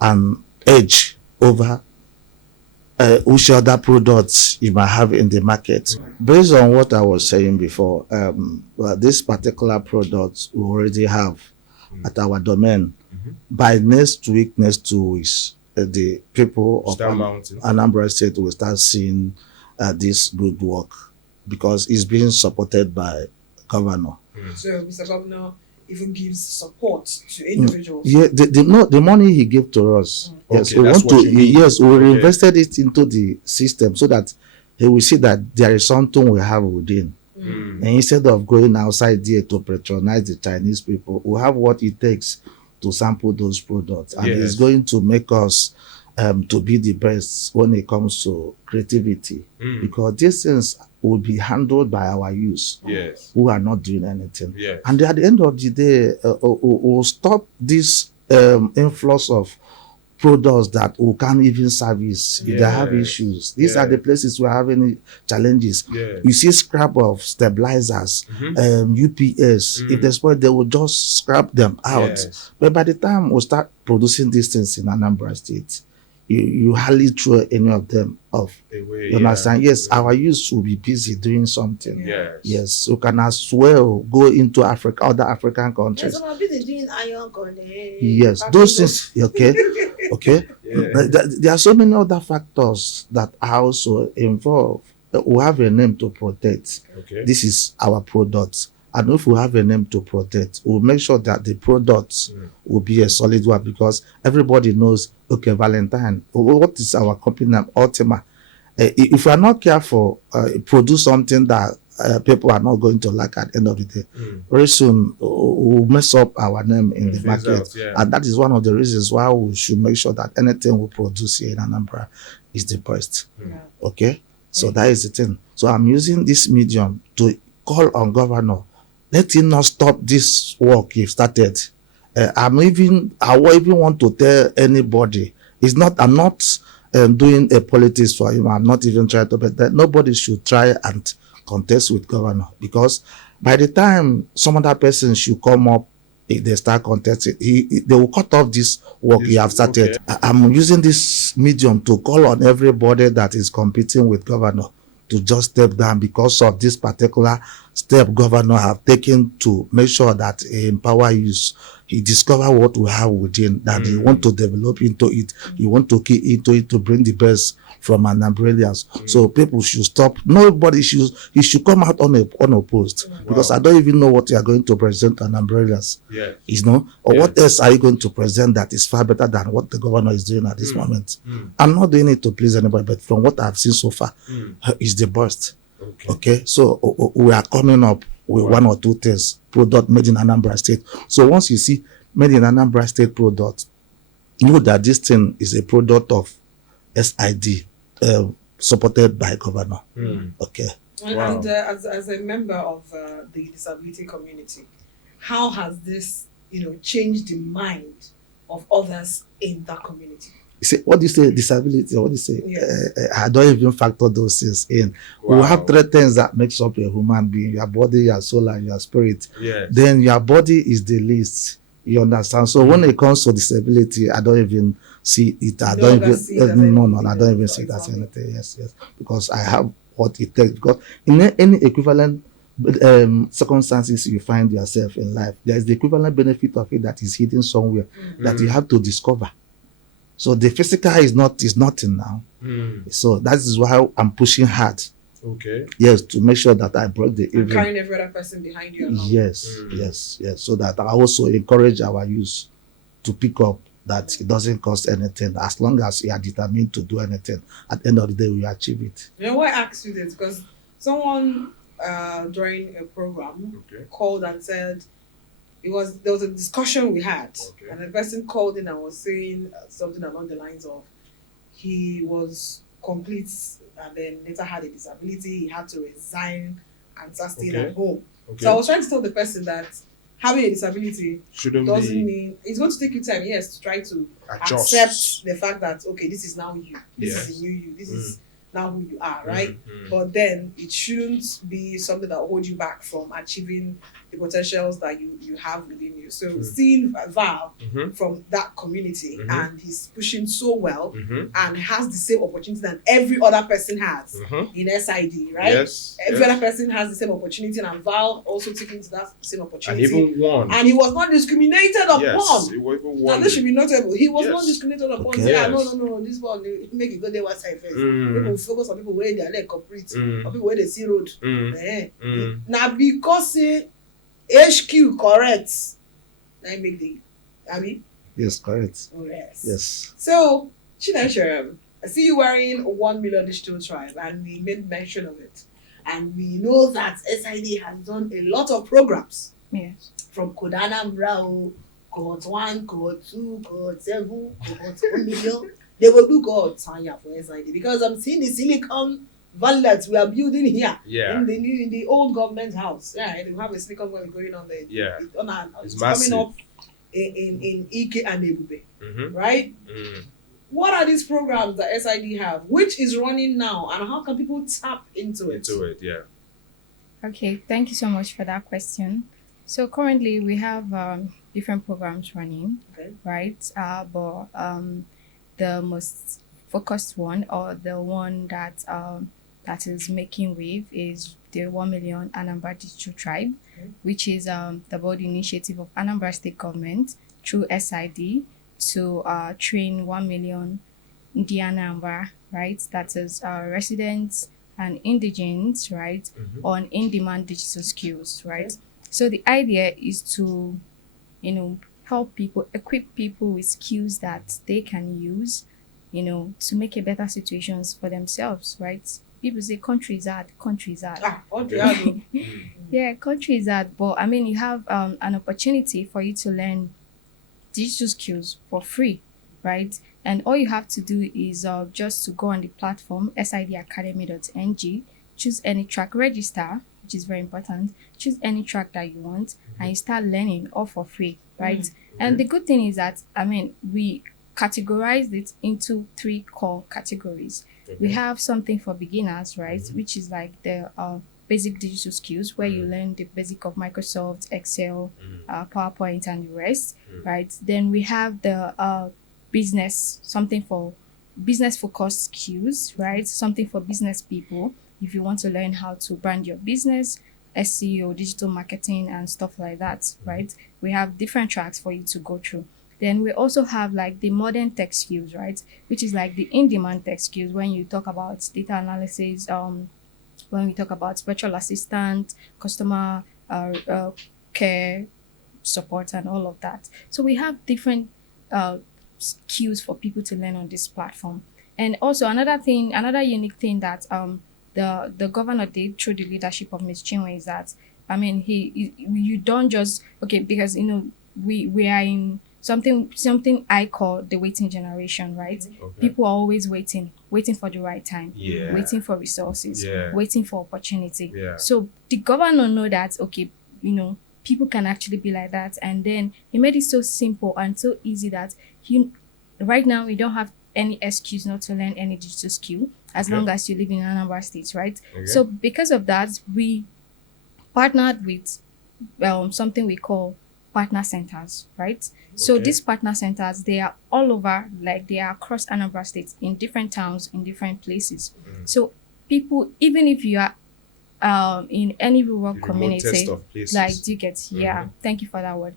an edge over which other products you might have in the market. Based on what I was saying before, this particular product we already have at our domain. By next 2 weeks, the people of Anambra State will start seeing this good work, because it's being supported by governor. So Mr. Governor even gives support to individuals. Yeah, the money he gave to us. Yes, Okay, we that's want what to. you mean. Yes, we Okay. reinvested it into the system so that he will see that there is something we have within. And instead of going outside there to patronize the Chinese people, we have what it takes to sample those products, and Yes. it's going to make us to be the best when it comes to creativity, because these things will be handled by our youth Yes. who are not doing anything. Yes. And at the end of the day, we'll stop this influx of products that we can't even service if they have Yes. issues. These are Yeah. the places we're having challenges. Yes. You see scrap of stabilizers, UPS. If they spoil, they will just scrap them out. Yes. But by the time we start producing these things in Anambra State, you hardly throw any of them off. Away, You understand? yeah. Yes, our youth will be busy doing something. Yes. Yes, you can as well go into Africa, other African Yes, countries. so I'm busy doing iron condensation. Yes, those things. Okay, okay. Yeah. There are so many other factors that are also involved. We have a name to protect. Okay. This is our product, and if we have a name to protect, we'll make sure that the product will be a solid one, because everybody knows. Okay, Valentine. What is our company name? Ultima. If we are not careful, produce something that people are not going to like at the end of the day. Very soon, we'll mess up our name in the Phase market. out, yeah. And that is one of the reasons why we should make sure that anything we produce here in Anambra is the best. Okay? So that is the thing. So I'm using this medium to call on governor. Let him not stop this work he started. I will even want to tell anybody. I'm not doing a politics for him. I'm not even trying to, but that nobody should try and contest with governor, because by the time some other person should come up, if they start contesting, they will cut off this work he have started. Okay. I'm using this medium to call on everybody that is competing with governor to just step down, because of this particular step governor have taken to make sure that he empower youth. He discover what we have within, that he want to develop into it. He want to key into it to bring the best from Anambralians. So people should stop. Nobody should. He should come out unopposed, because I don't even know what you are going to present to Anambralians. Yes. You know, or Yes. what else are you going to present that is far better than what the governor is doing at this moment? I'm not doing it to please anybody, but from what I've seen so far, is the best. Okay. Okay, so we are coming up with one or two things, product made in Anambra State. So once you see made in Anambra State product, know that this thing is a product of SID, supported by governor. Okay. Wow. And as a member of the disability community, how has this, changed the mind of others in that community? You say, what do you say, disability? What do you say? Yes. I don't even factor those things in. We Wow. have three things that makes up a human being: your body, your soul, and your spirit. Yes. Then your body is the least. You understand? So when it comes to disability, I don't even see it. I You don't don't see it as even anything, I don't even for see it as example. anything. Yes, because I have what it takes. Because in any equivalent circumstances you find yourself in life, there is the equivalent benefit of it that is hidden somewhere that you have to discover. So the physical is nothing now. So that is why I'm pushing hard. Okay. Yes, to make sure that I break the And even. carrying every other person behind you along. Yes, yes. So that I also encourage our youth to pick up that it doesn't cost anything. As long as you are determined to do anything, at the end of the day, we achieve it. You know why I asked you this? Because someone during a program Okay. called and said there was a discussion we had, Okay. and the person called in and was saying something along the lines of he was complete and then later had a disability. He had to resign and start staying Okay. at home. Okay. So I was trying to tell the person that having a disability Shouldn't doesn't be mean it's going to take you time, yes, to try to adjust. accept the fact that okay, this is now you, this Yes. is a new you, this is now who you are, right? Mhm. But then it shouldn't be something that holds you back from achieving the potentials that you have within you. So seeing Val from that community and he's pushing so well and has the same opportunity that every other person has in SID, right? Yes. Every other person has the same opportunity and Val also taking to that same And opportunity. even one. And he was not discriminated upon. Yes, it was even Now one. this should be notable. He was not Yes. discriminated upon. Okay. Say, Yes. no, this one make it go there one side first. Mm. People focus on people where they are like corporate, Mm. or people where they see road. Mm. Now because say HQ correct, now make the Yes, correct. oh yes. Yes. So Chinashe, I see you wearing 1 million digital tribe, and we made mention of it. And we know that SID has done a lot of programs Yes. from Ndi Anambra, cohort 1, cohort 2, cohort 7, cohort 1 million. They will do cohort higher for SID because I'm seeing the Silicon Valley that we are building here Yeah. in the old government house. Yeah, they have a Silicon Valley going on there. Yeah. It's It's coming massive. up in Ike and Ebube, Mm-hmm. right? Mm. What are these programs that SID have? Which is running now, and how can people tap into it? Into it, yeah. Okay, thank you so much for that question. So currently we have different programs running, Okay. right? But the most focused one, or the one that that is making wave, is the 1 million Anambra Digital Tribe, Okay. which is the bold initiative of Anambra State Government through SID to train 1 million Ndi Anambra, right? That is residents and indigents, right, on in-demand digital skills, right? Okay. So the idea is to, help people, equip people with skills that they can use, to make a better situations for themselves, right? People say country is hard. What do you have? Yeah, country is hard, but I mean, you have an opportunity for you to learn digital skills for free, right? And all you have to do is just to go on the platform sidacademy.ng, choose any track, register, which is very important, choose any track that you want, and you start learning all for free, right? And the good thing is that, I mean, we categorized it into 3 core categories. We have something for beginners, right, which is like the basic digital skills, where you learn the basic of Microsoft, Excel, PowerPoint, and the rest, right? Then we have the business, something for business focused skills, right? Something for business people. If you want to learn how to brand your business, SEO, digital marketing, and stuff like that, right? We have different tracks for you to go through. Then we also have like the modern tech skills, right? Which is like the in-demand tech skills when you talk about data analysis, when we talk about virtual assistant, customer care support, and all of that. So we have different skills for people to learn on this platform. And also another unique thing that the governor did through the leadership of Ms. Chinwe is that, I mean, you don't just, okay, because we are in something I call the waiting generation, right? Okay. People are always waiting for the right time, Yeah. waiting for resources, Yeah. waiting for opportunity. Yeah. So the governor know that, okay, people can actually be like that, and then he made it so simple and so easy that right now we don't have any excuse not to learn any digital skill as Okay. long as you live in Anambra State, right? Okay. So because of that, we partnered with something we call partner centers, right? So Okay. these partner centers, they are all over, like they are across Anambra State, in different towns, in different places. So people, even if you are in any rural The community, remotest of places. like, do you get, yeah, thank you for that word.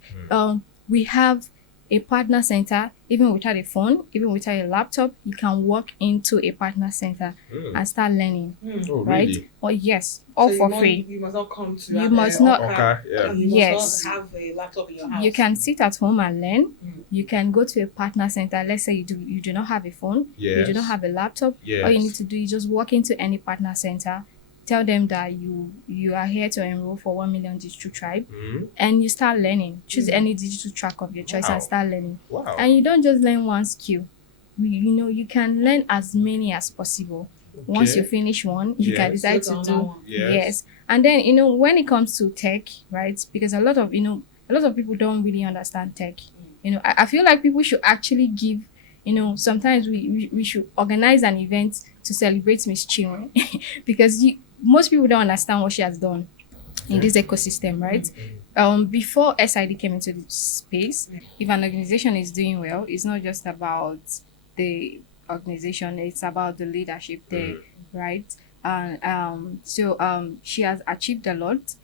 We have a partner center. Even without a phone, even without a laptop, you can walk into a partner center and start learning, Oh, right? really? Oh yes, all So for free. You must not come to. You must not- Okay, yeah. You must Yes. not have a laptop in your house. You can sit at home and learn. You can go to a partner center. Let's say you do not have a phone, you do not Yes. have a laptop. Yes. All you need to do is just walk into any partner center, tell them that you are here to enroll for 1 million digital tribe, and you start learning. Choose any digital track of your choice Wow. and start learning. Wow. And you don't just learn one skill. You can learn as many as possible. Once you finish one, you can Yes. decide Go to to another one. do Yes. And then when it comes to tech, right? Because a lot of people don't really understand tech. I feel like people should actually give, sometimes we should organize an event to celebrate Miss Chinwe because most people don't understand what she has done in this ecosystem, right? Before SID came into the space, if an organization is doing well, it's not just about the organization, it's about the leadership there, right? And she has achieved a lot.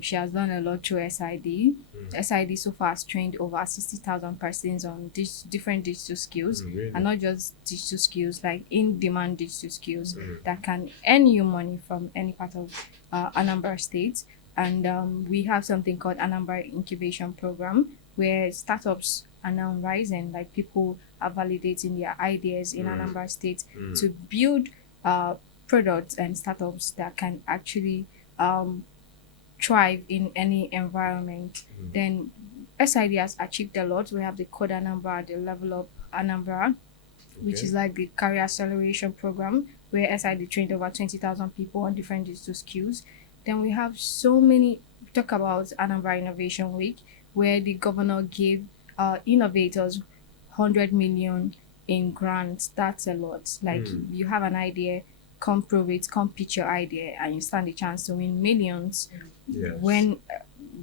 She has done a lot through SID. SID so far has trained over 60,000 persons on different digital skills, Really? and not just digital skills, like in-demand digital skills that can earn you money from any part of Anambra State. And we have something called Anambra Incubation Program, where startups are now rising, like people are validating their ideas in Anambra State to build products and startups that can actually thrive in any environment. Then SID has achieved a lot. We have the Code Anambra, the Level Up Anambra, which is like the career acceleration program, where SID trained over 20,000 people on different digital skills. Then we have so many, talk about Anambra Innovation Week, where the governor gave innovators 100 million in grants. That's a lot. Like, you have an idea, come prove it, come pitch your idea, and you stand a chance to win millions. Yes. When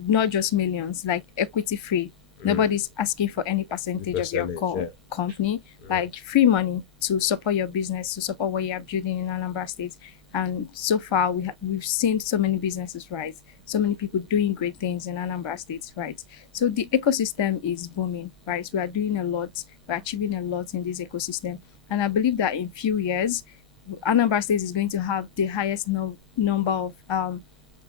not just millions, like equity free. Nobody's asking for any percentage of your company, like free money to support your business, to support what you are building in Anambra State. And so far, we've seen so many businesses rise, so many people doing great things in Anambra State, right? So the ecosystem is booming, right? We are doing a lot, we're achieving a lot in this ecosystem. And I believe that in few years, Anambra State is going to have the highest number of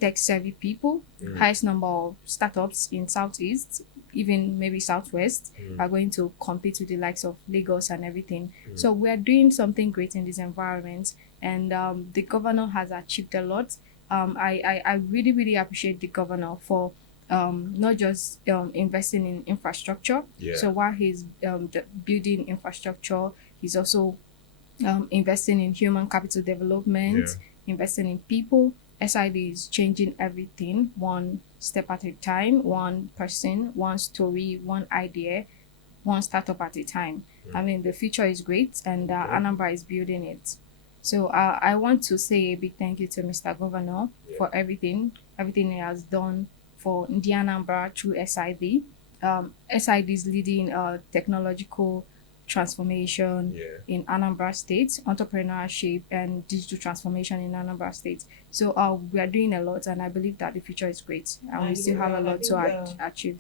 tech-savvy people, highest number of startups in Southeast, even maybe Southwest, are going to compete with the likes of Lagos and everything. So we are doing something great in this environment, and the governor has achieved a lot. I really, really appreciate the governor for not just investing in infrastructure. So while he's building infrastructure, he's also investing in human capital development, investing in people. SID is changing everything one step at a time, one person, one story, one idea, one startup at a time. I mean, the future is great, and Anambra is building it. So I want to say a big thank you to Mr. Governor for everything he has done for Ndi Anambra through SID. SID is leading technological transformation in Anambra State, entrepreneurship and digital transformation in Anambra State. So we are doing a lot, and I believe that the future is great, and we still have a lot to achieve.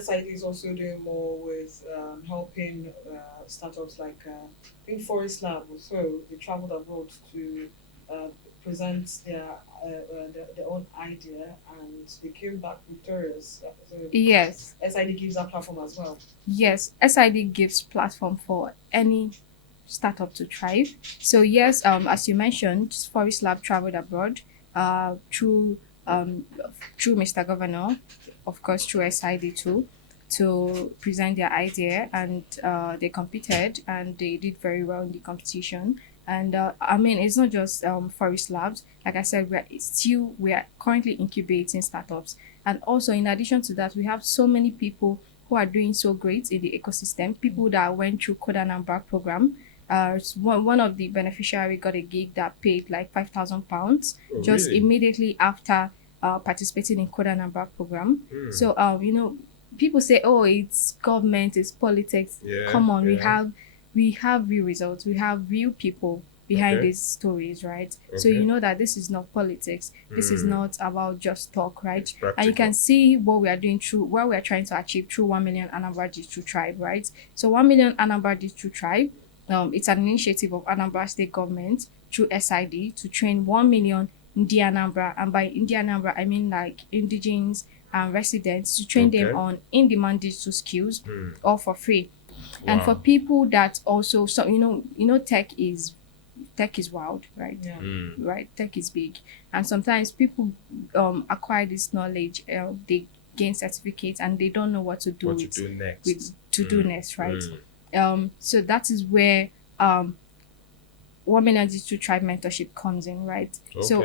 SID is also doing more with helping startups like in Forest Lab. So they traveled abroad to present their own idea, and they came back victorious. So Yes. SID gives that platform as well. Yes, SID gives platform for any startup to thrive. So yes, as you mentioned, Forest Lab traveled abroad through Mr. Governor, of course through SID too, to present their idea, and they competed and they did very well in the competition. And I mean, it's not just Forest Labs. Like I said, we are currently incubating startups, and also in addition to that, we have so many people who are doing so great in the ecosystem. People that went through Code Anambra program. One of the beneficiaries got a gig that paid like £5,000 just immediately after participating in Code Anambra program. So people say, oh, it's government, it's politics. Come on, we have real results, we have real people behind these stories, right? So you know that this is not politics, this is not about just talk, right? And you can see what we are doing through what we are trying to achieve through 1 million Anambra Digital Tribe, right? So 1 million Anambra Digital Tribe, it's an initiative of Anambra State government through SID to train 1 million Ndi Anambra, and by Ndi Anambra I mean like indigenes and residents, to train them on in-demand digital skills, all for free. And for people that also, so tech is wild, right? Right, tech is big, and sometimes people acquire this knowledge, they gain certificates and they don't know what to do next, right? So that is where 1 million Digital Tribe mentorship comes in, right? So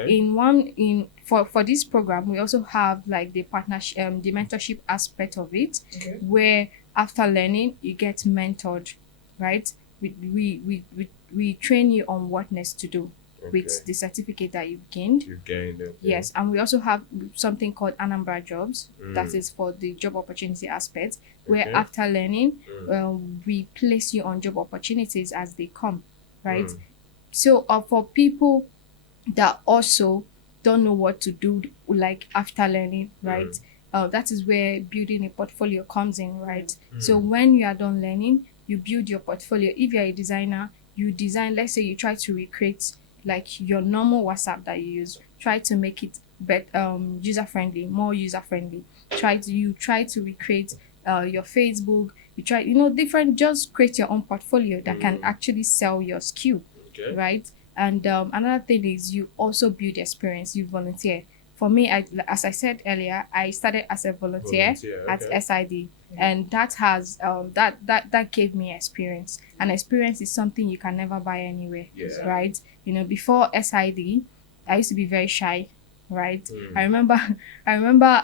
for this program, we also have like the partnership, the mentorship aspect of it, where after learning you get mentored, right? We train you on what next to do. with Okay. the certificate that you've gained. You've gained it. Yes, and we also have something called Anambra Jobs. Mm. That is for the job opportunity aspect, where Okay. after learning, Mm. we place you on job opportunities as they come, right? Mm. So, for people that also don't know what to do, like after learning, right? That is where building a portfolio comes in, right? So when you are done learning, you build your portfolio. If you're a designer, you design. Let's say you try to recreate like your normal WhatsApp that you use. Try to make it user friendly, more user friendly. You try to recreate your Facebook. You try, different. Just create your own portfolio that can actually sell your skill, Okay. right? And another thing is you also build experience. You volunteer. For me, as I said earlier, I started as a volunteer at okay. SID, and that has that gave me experience. And experience is something you can never buy anywhere, Yeah. right? Before SID, I used to be very shy, right? Mm. I remember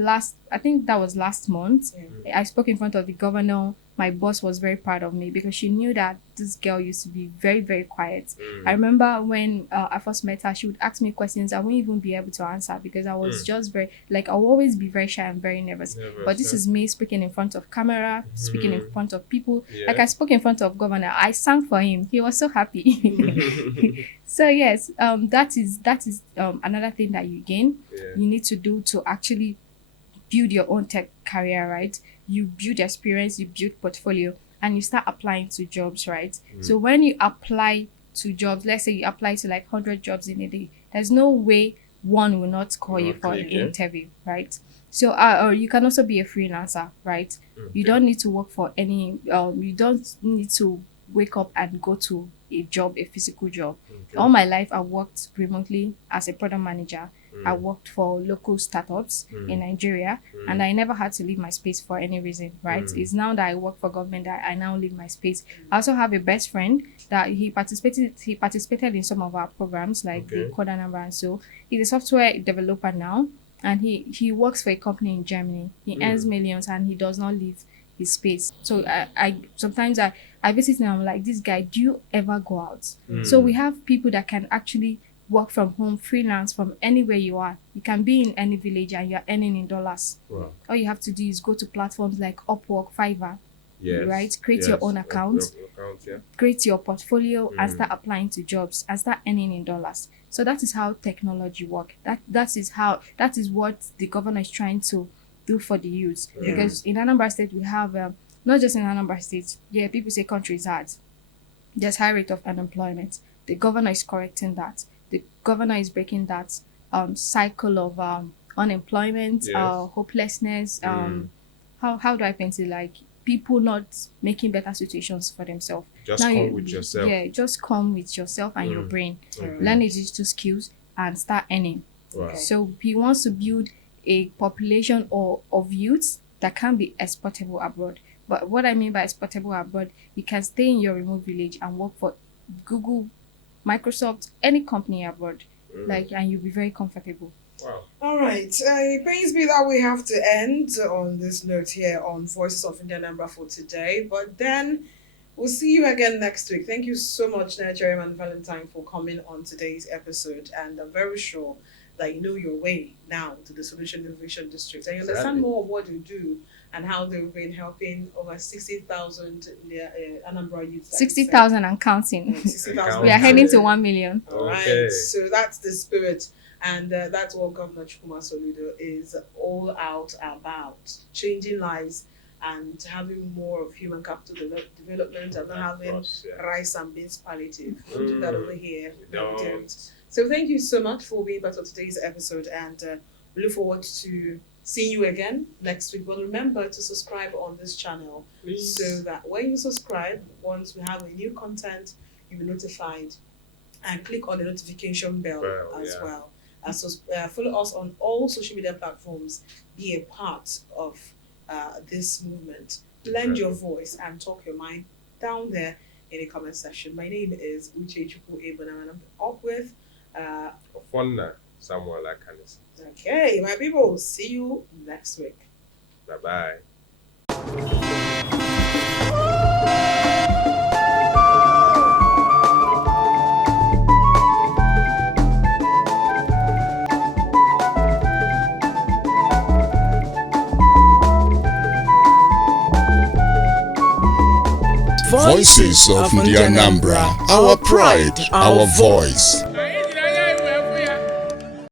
I think that was last month. I spoke in front of the governor. My boss was very proud of me because she knew that this girl used to be very, very quiet. I remember when I first met her, she would ask me questions I wouldn't even be able to answer because I was just very, like, I'll always be very shy and very nervous. But this is me speaking in front of camera, speaking in front of people. Yeah. Like I spoke in front of governor. I sang for him. He was so happy. So yes, that is another thing that you gain. Yeah. You need to do to actually build your own tech career, right? You build experience, you build portfolio, and you start applying to jobs, right? So when you apply to jobs, let's say you apply to like 100 jobs in a day, there's no way one will not call you for an interview, right? So or you can also be a freelancer, right? You don't need to work for any you don't need to wake up and go to a physical job. All my life I worked remotely as a product manager. I worked for local startups in Nigeria, and I never had to leave my space for any reason, right? It's now that I work for government that I now leave my space. I also have a best friend that he participated in some of our programs like the Ndi Anambra, and so he's a software developer now, and he works for a company in Germany. He earns millions and he does not leave his space. So I sometimes I visit him and I'm like, this guy, do you ever go out? So we have people that can actually work from home, freelance from anywhere you are. You can be in any village and you're earning in dollars. Wow. All you have to do is go to platforms like Upwork, Fiverr, Yes. right? Create your own account, Yeah. create your portfolio, and start applying to jobs and start earning in dollars. So that is how technology works. That is what the governor is trying to do for the youth. Because in Anambra State we have not just in Anambra State, people say country is hard. There's high rate of unemployment. The governor is correcting that. The governor is breaking that cycle of unemployment, hopelessness. How do I paint it? Like people not making better situations for themselves. Just come with yourself. Yeah, just come with yourself and your brain. Learn the digital skills and start earning. Wow. So he wants to build a population of youths that can be exportable abroad. But what I mean by exportable abroad, you can stay in your remote village and work for Google, Microsoft, any company abroad, and you'll be very comfortable. Wow. All right. It pains me that we have to end on this note here on Voices of Ndi Anambra for today. But then we'll see you again next week. Thank you so much, Nigerian Valentine, for coming on today's episode. And I'm very sure that you know your way now to the Solution Innovation District. And you understand more of what you do and how they've been helping over 60,000 Anambra youth. 60,000 and counting. 60,000. We are heading to 1 million. All right. So that's the spirit. And that's what Governor Chukwuma Soludo is all out about. Changing lives and having more of human capital development and not having rice and beans palliative. We'll do that over here. So thank you so much for being part of today's episode, and we look forward to seeing you again next week. But remember to subscribe on this channel, please, so that when you subscribe, once we have a new content, you'll be notified, and click on the notification bell as well. So follow us on all social media platforms. Be a part of this movement. Lend your voice and talk your mind down there in the comment section. My name is Uche Chukwu Ebon, and I'm up with Samuel Akanis. Okay, my people, see you next week. Bye-bye. Voices of Ndi Anambra, our pride, our voice.